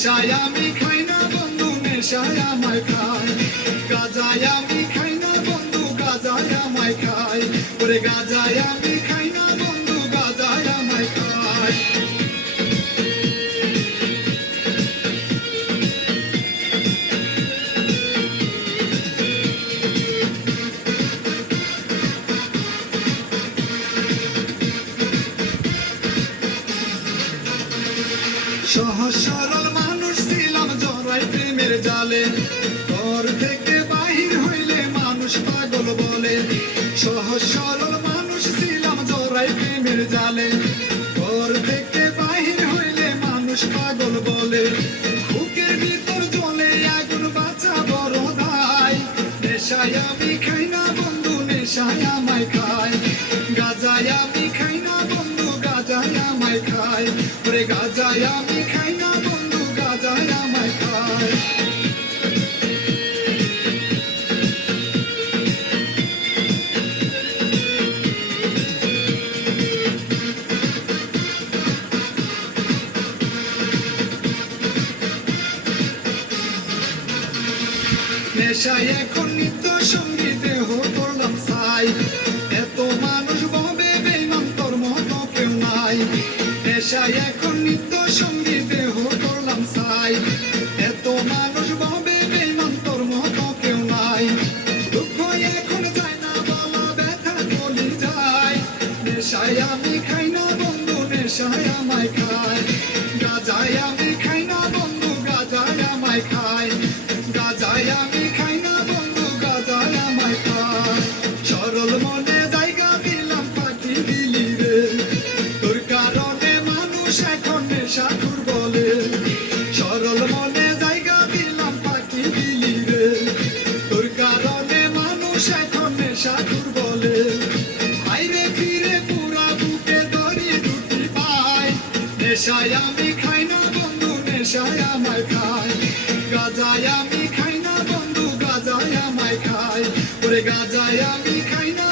নেশায় আমি খাই না বন্ধু নেশায় আমায় খায় গাজায় আমি খাই না বন্ধু গাজায় আমায় খায় ওরে গাজায় আমি খাই না বন্ধু গাজায় আমায় খায় সহজ সরল মানুষ ছিলাম জড়াই প্রেমের জালে ঘর থেকে বাহির হইলে মানুষ পাগল বলে সহজ সরল মানুষ ছিলাম জড়াই প্রেমের জালে ঘর থেকে বাহির হইলে মানুষ পাগল বলে বুকের ভিতর জ্বলে আগুন বাঁচা বড় দায় নেশায় আমি খাই না বন্ধু নেশায় আমায় খায় গাজায় আমি খাই না বন্ধু গাজায় আমায় খায় ওরে গাজায় আমি খাই না বন্ধু গাজায় আমায় খায় নেশায় এখন নিত্য সঙ্গীতে করলাম চাই এত মানুষ ভাবে বেঈমান তোর মতো কেউ নাই নেশায় এখন নিত্য সঙ্গীতে করলাম চাই এত মানুষ ভাবে বেঈমান তোর মতো কেউ নাই দুঃখ এখন যায় না বলা ব্যথা বলি যায় নেশায় আমি খাই না বন্ধু নেশায় আমায় খায় গাজায় আমি খাই না বন্ধু গাজায় আমায় খায় গাজায় আমি খাই না বন্ধু গাজায় আমায় খায় সরল মনে জায়গা দিলাম পাখি দিলি রে তোর কারণে মানুষ এখন নেশাখোর বলে সরল মনে জায়গা দিলাম পাখি দিলি রে তোর কারণে মানুষ এখন নেশাখোর বলে হাইরে ফিরে পুরা বুকে দড়ি দুটি পায় নেশায় আমি খাই না বন্ধু নেশায় আমায় খায় গাজায় আমি খাই না বন্ধু গাজায় আমায় খায় ওরে গাজায় আমি খাই না